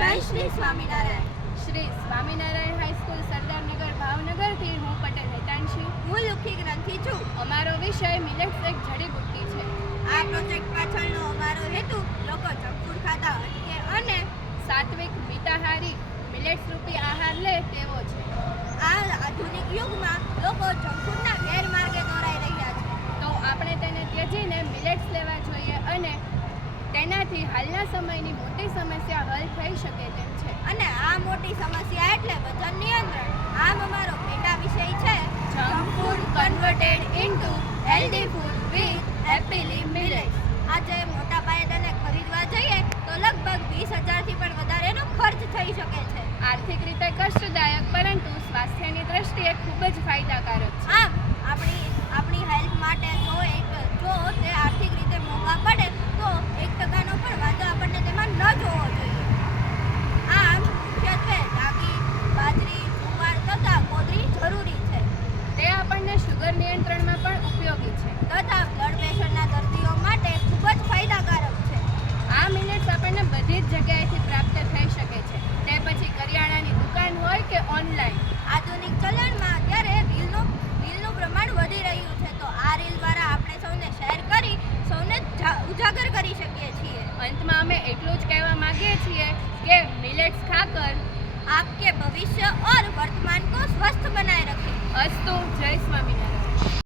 જય શ્રી સ્વામિનારાયણ. શ્રી સ્વામિનારાયણ હાઈસ્કૂલ સરદારનગર ભાવનગરથી હું પટેલ હેતાંશી. હું લુખી ગ્રંથિ છું. અમારો વિષય મિલેટ્સ એક જડીબુટ્ટી છે. આ પ્રોજેક્ટ પાછળનો અમારો હેતુ લોકો જંક ફૂડ ખાતા અટકે અને સાત્વિક મિતાહારી મિલેટ્સ રૂપી આહાર લે તેવો છે. આ આધુનિક યુગમાં લોકો જંક ફૂડના ગેરમાર્ગે દોરાઈ રહ્યા છે. તો આપણે તેને ત્યજીને મિલેટ્સ લેવા જોઈએ અને તેનાથી હાલના સમયની મોટી સમસ્યા હલ થઈ શકે તેમ છે. અને આ મોટી સમસ્યા એટલે વજન નિયંત્રણ. આમ અમારો પેટા વિષય છે junk food converted into healthy food with happily millets. આજે મોટા પાયે તેને ખરીદવા જઈએ તો લગભગ 20,000 થી પણ વધારેનો ખર્ચ થઈ શકે છે. આર્થિક રીતે કષ્ટદાયક પરંતુ સ્વાસ્થ્યની દ્રષ્ટિએ ખૂબ જ ફાયદાકારક છે. આમ આપણી હેલ્થ માટે જો તે આર્થિક રીતે મોંઘા પડે તો 1% પણ વાંધો આપણને તેમાં ન જોવો જોઈએ. આમ મુખ્યત્વે રાગી, બાજરી, જુવાર તથા કોદરી જરૂરી છે. તે આપણને શુગર નિયંત્રણમાં પણ ઉપયોગી છે તથા બ્લડ પ્રેશરના દર્દીઓ માટે ખૂબ જ ફાયદાકારક છે. આ મિલેટ્સ આપણને બધી જ જગ્યાએથી પ્રાપ્ત થઈ શકે છે, તે પછી કરિયાણાની દુકાન હોય કે ઓનલાઈન. આધુનિક ચલણમાં અત્યારે રીલનું પ્રમાણ વધી રહ્યું છે, તો આ રીલ દ્વારા આપણે સૌને શેર કરી સૌને ઉજાગર કરી શકીએ છીએ. અંતમાં અમે એટલું જ કહેવા માંગીએ છીએ કે મિલેટ્સ ખાકર आपके भविष्य और वर्तमान को स्वस्थ बनाए रखें. અસ્તુ. જય સ્વામિનારાયણ.